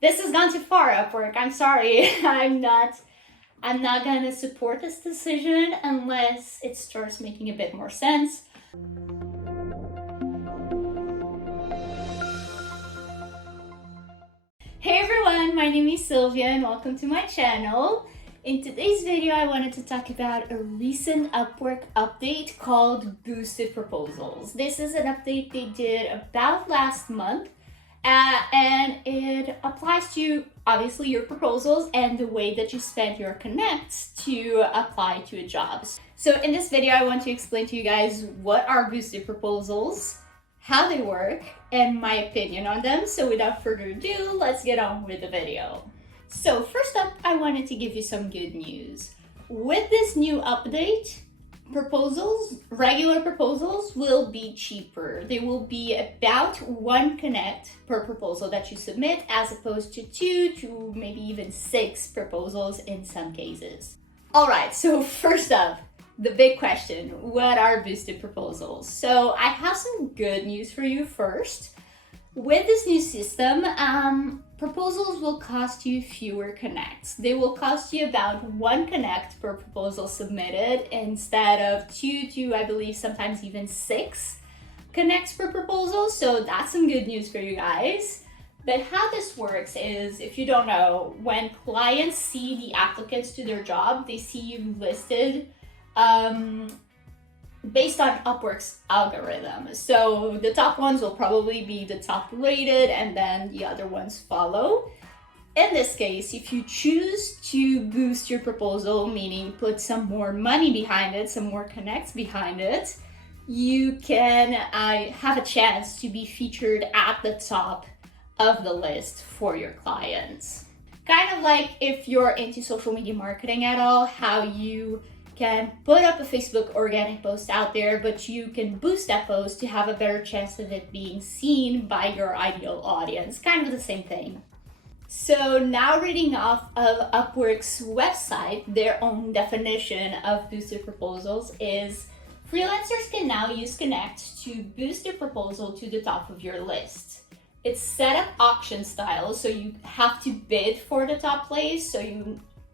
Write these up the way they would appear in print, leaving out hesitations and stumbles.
This has gone too far, Upwork. I'm sorry. I'm not gonna support this decision unless it starts making a bit more sense. Hey everyone, my name is Sylvia and welcome to my channel. In today's video, I wanted to talk about a recent Upwork update called Boosted Proposals. This is an update they did about last month, and it applies to obviously your proposals and the way that you spend your connects to apply to a job. So in this video, I want to explain to you guys what are Boosted Proposals, how they work, and my opinion on them. So without further ado, let's get on with the video. So first up, I wanted to give you some good news. With this new update, regular proposals will be cheaper. They will be about 1 connect per proposal that you submit, as opposed to 2 to maybe even 6 proposals in some cases. All right, so first up, the big question, what are boosted proposals? So I have some good news for you first. With this new system, proposals will cost you fewer connects. They will cost you about 1 connect per proposal submitted instead of 2 to, I believe, sometimes even 6 connects per proposal. So that's some good news for you guys. But how this works is, if you don't know, when clients see the applicants to their job, they see you listed based on Upwork's algorithm. So the top ones will probably be the top rated and then the other ones follow. In this case, if you choose to boost your proposal, meaning put some more money behind it, some more connects behind it, you can have a chance to be featured at the top of the list for your clients. Kind of like if you're into social media marketing at all, how you can put up a Facebook organic post out there, but you can boost that post to have a better chance of it being seen by your ideal audience. Kind of the same thing. So now, reading off of Upwork's website, their own definition of boosted proposals is freelancers can now use Connect to boost their proposal to the top of your list. It's set up auction style, so you have to bid for the top place, so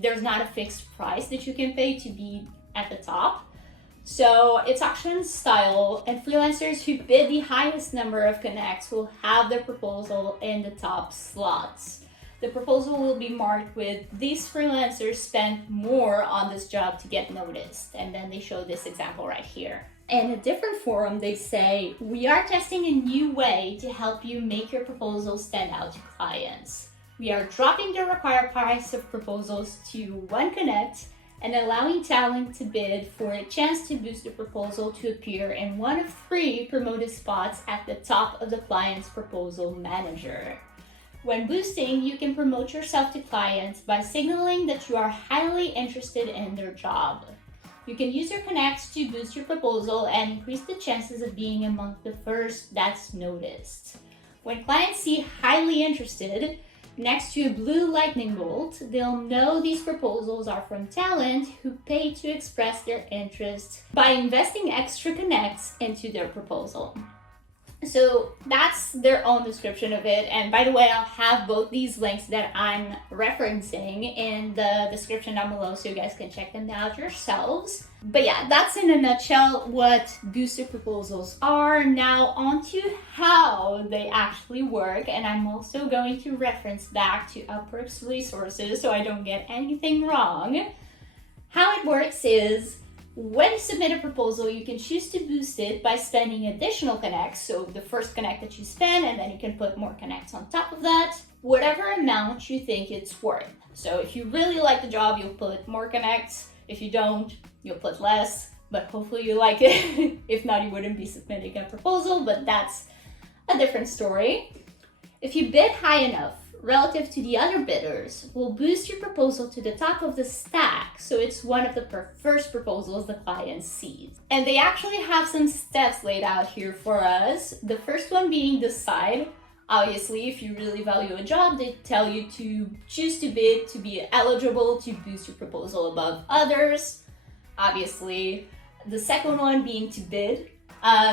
there's not a fixed price that you can pay to be at the top. So it's auction style, and freelancers who bid the highest number of connects will have their proposal in the top slots. The proposal will be marked with "these freelancers spent more on this job to get noticed," and then they show this example right here. In a different forum, they say, "We are testing a new way to help you make your proposal stand out to clients. We are dropping the required price of proposals to 1 connect and allowing talent to bid for a chance to boost the proposal to appear in one of 3 promoted spots at the top of the client's proposal manager. When boosting, you can promote yourself to clients by signaling that you are highly interested in their job. You can use your connects to boost your proposal and increase the chances of being among the first that's noticed. When clients see highly interested next to a blue lightning bolt, they'll know these proposals are from talent who pay to express their interest by investing extra connects into their proposal." So that's their own description of it. And by the way, I'll have both these links that I'm referencing in the description down below so you guys can check them out yourselves. But yeah, that's in a nutshell what boosted proposals are. Now on to how they actually work. And I'm also going to reference back to Upwork's resources so I don't get anything wrong. How it works is, when you submit a proposal, you can choose to boost it by spending additional connects. So the first connect that you spend, and then you can put more connects on top of that, whatever amount you think it's worth. So if you really like the job, you'll put more connects. If you don't, you'll put less, but hopefully you like it. If not, you wouldn't be submitting a proposal, but that's a different story. If you bid high enough relative to the other bidders, will boost your proposal to the top of the stack, so it's one of the first proposals the client sees. And they actually have some steps laid out here for us. The first one being decide. Obviously, if you really value a job, they tell you to choose to bid to be eligible to boost your proposal above others. Obviously, the second one being to bid.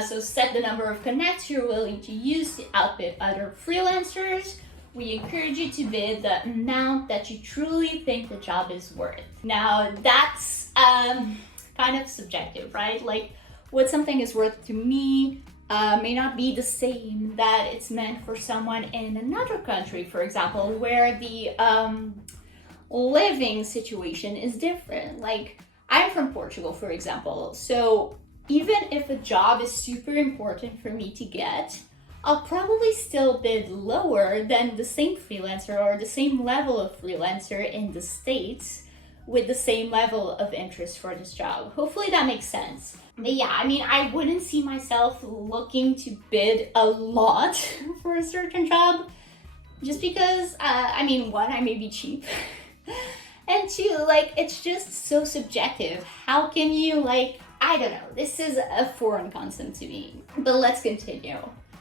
So set the number of connects you're willing to use to outbid other freelancers. we encourage you to bid the amount that you truly think the job is worth. Now, that's kind of subjective, right? Like, what something is worth to me may not be the same that it's meant for someone in another country, for example, where the living situation is different. Like, I'm from Portugal, for example, so even if a job is super important for me to get, I'll probably still bid lower than the same freelancer or the same level of freelancer in the States with the same level of interest for this job. Hopefully that makes sense. But yeah, I mean, I wouldn't see myself looking to bid a lot for a certain job just because, I mean, one, I may be cheap. And two, like, it's just so subjective. How can you, like, I don't know, this is a foreign concept to me. But let's continue.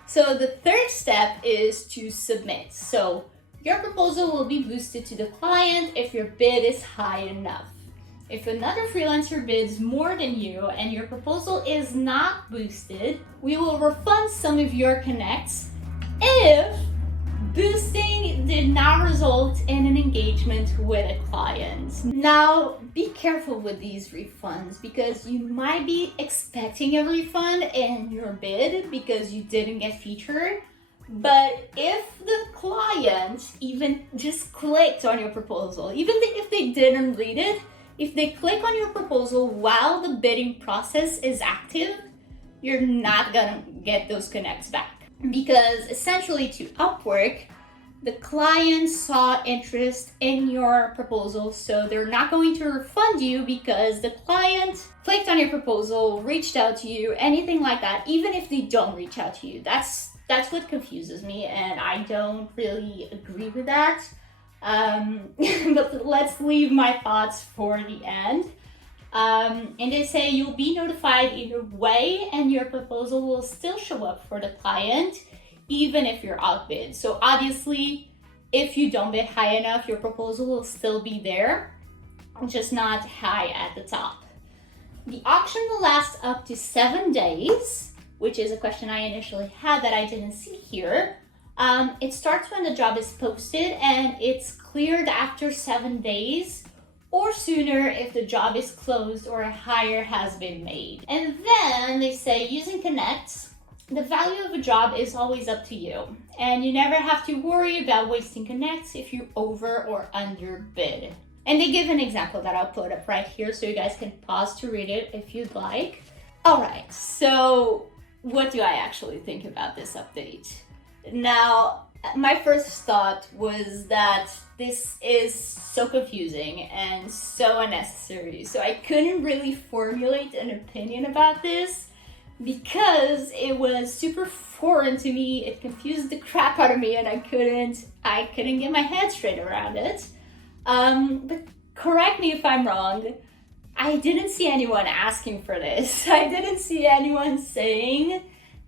So the third step is to submit. So your proposal will be boosted to the client if your bid is high enough. If another freelancer bids more than you and your proposal is not boosted, we will refund some of your connects if boosting did not result in an engagement with a client. Now, be careful with these refunds because you might be expecting a refund in your bid because you didn't get featured. But if the client even just clicked on your proposal, even if they didn't read it, if they click on your proposal while the bidding process is active, you're not gonna get those connects back. Because essentially to Upwork, the client saw interest in your proposal, so they're not going to refund you because the client clicked on your proposal, reached out to you, anything like that, even if they don't reach out to you. That's what confuses me, and I don't really agree with that. But let's leave my thoughts for the end. And they say you'll be notified either way and your proposal will still show up for the client even if you're outbid. So obviously, if you don't bid high enough, your proposal will still be there, just not high at the top. The auction will last up to 7 days, which is a question I initially had that I didn't see here. It starts when the job is posted and it's cleared after 7 days or sooner if the job is closed or a hire has been made. And then they say using Connect, the value of a job is always up to you and you never have to worry about wasting connects if you over or under bid. And they give an example that I'll put up right here so you guys can pause to read it if you'd like. All right, so what do I actually think about this update? Now, my first thought was that this is so confusing and so unnecessary. So I couldn't really formulate an opinion about this because it was super foreign to me. It confused the crap out of me and I couldn't get my head straight around it. But correct me if I'm wrong. I didn't see anyone asking for this. I didn't see anyone saying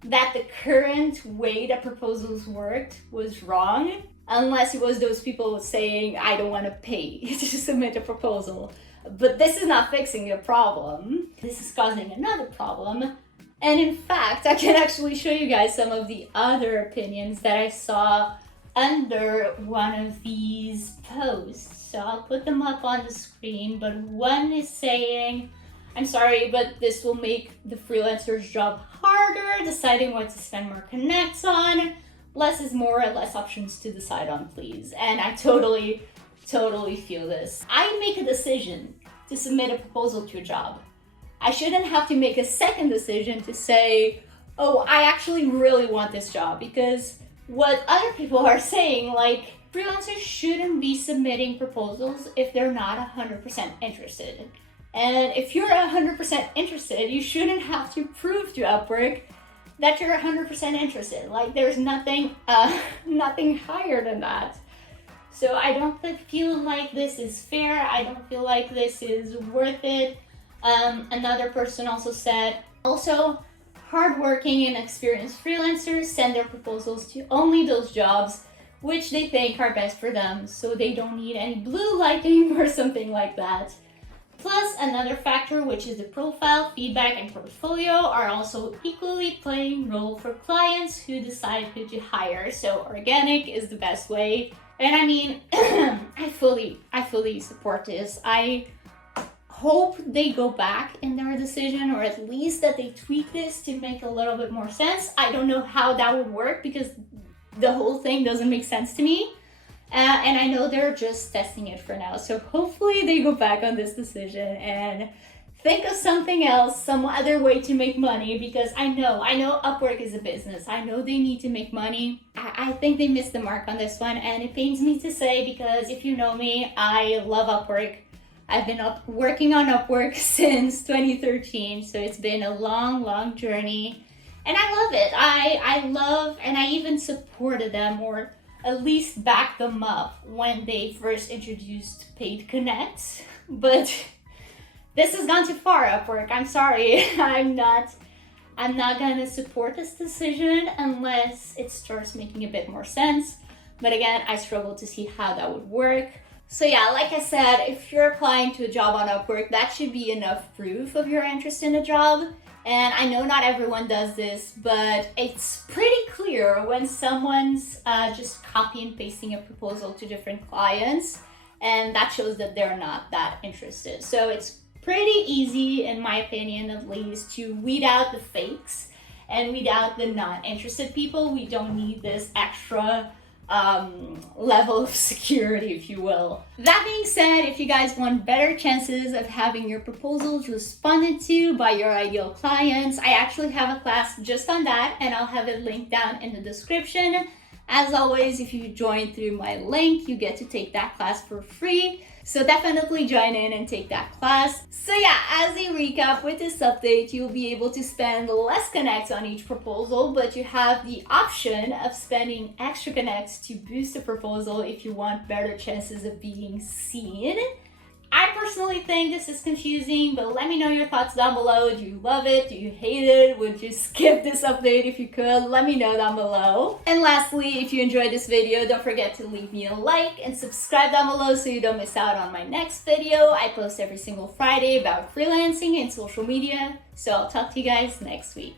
that the current way that proposals worked was wrong, unless it was those people saying, I don't want to pay to submit a proposal. But this is not fixing a problem. This is causing another problem. And in fact, I can actually show you guys some of the other opinions that I saw under one of these posts. So I'll put them up on the screen, but one is saying, I'm sorry, but this will make the freelancer's job harder, deciding what to spend more connects on. Less is more, less options to decide on, please. And I totally feel this. I make a decision to submit a proposal to a job. I shouldn't have to make a second decision to say, oh, I actually really want this job, because what other people are saying, like, freelancers shouldn't be submitting proposals if they're not 100% interested. And if you're 100% interested, you shouldn't have to prove to Upwork that you're 100% interested. Like, there's nothing higher than that. So I don't feel like this is fair. I don't feel like this is worth it. Another person also said, also, hardworking and experienced freelancers send their proposals to only those jobs which they think are best for them, so they don't need any blue lighting or something like that. Plus, another factor, which is the profile, feedback, and portfolio, are also equally playing role for clients who decide who to hire. So organic is the best way. And I mean, I fully support this. I hope they go back in their decision, or at least that they tweak this to make a little bit more sense. I don't know how that would work because the whole thing doesn't make sense to me. And I know they're just testing it for now. So hopefully they go back on this decision and think of something else, some other way to make money, because I know Upwork is a business. I know they need to make money. I think they missed the mark on this one, and it pains me to say, because if you know me, I love Upwork. I've been working on Upwork since 2013, so it's been a long journey, and I love it. I love, and I even supported them, or at least backed them up when they first introduced paid connects. But this has gone too far, Upwork. I'm sorry. I'm not gonna support this decision unless it starts making a bit more sense. But again, I struggle to see how that would work. So yeah, like I said, if you're applying to a job on Upwork, that should be enough proof of your interest in a job. And I know not everyone does this, but it's pretty clear when someone's just copy and pasting a proposal to different clients, and that shows that they're not that interested. So it's pretty easy, in my opinion at least, to weed out the fakes and weed out the not interested people. We don't need this extra level of security, if you will. That being said, if you guys want better chances of having your proposals responded to by your ideal clients, I actually have a class just on that, and I'll have it linked down in the description. As always, if you join through my link, you get to take that class for free. So definitely join in and take that class. So yeah, as a recap, with this update, you'll be able to spend less connects on each proposal, but you have the option of spending extra connects to boost the proposal if you want better chances of being seen. I personally think this is confusing, but let me know your thoughts down below. Do you love it? Do you hate it? Would you skip this update if you could? Let me know down below. And lastly, if you enjoyed this video, don't forget to leave me a like and subscribe down below so you don't miss out on my next video. I post every single Friday about freelancing and social media. So I'll talk to you guys next week.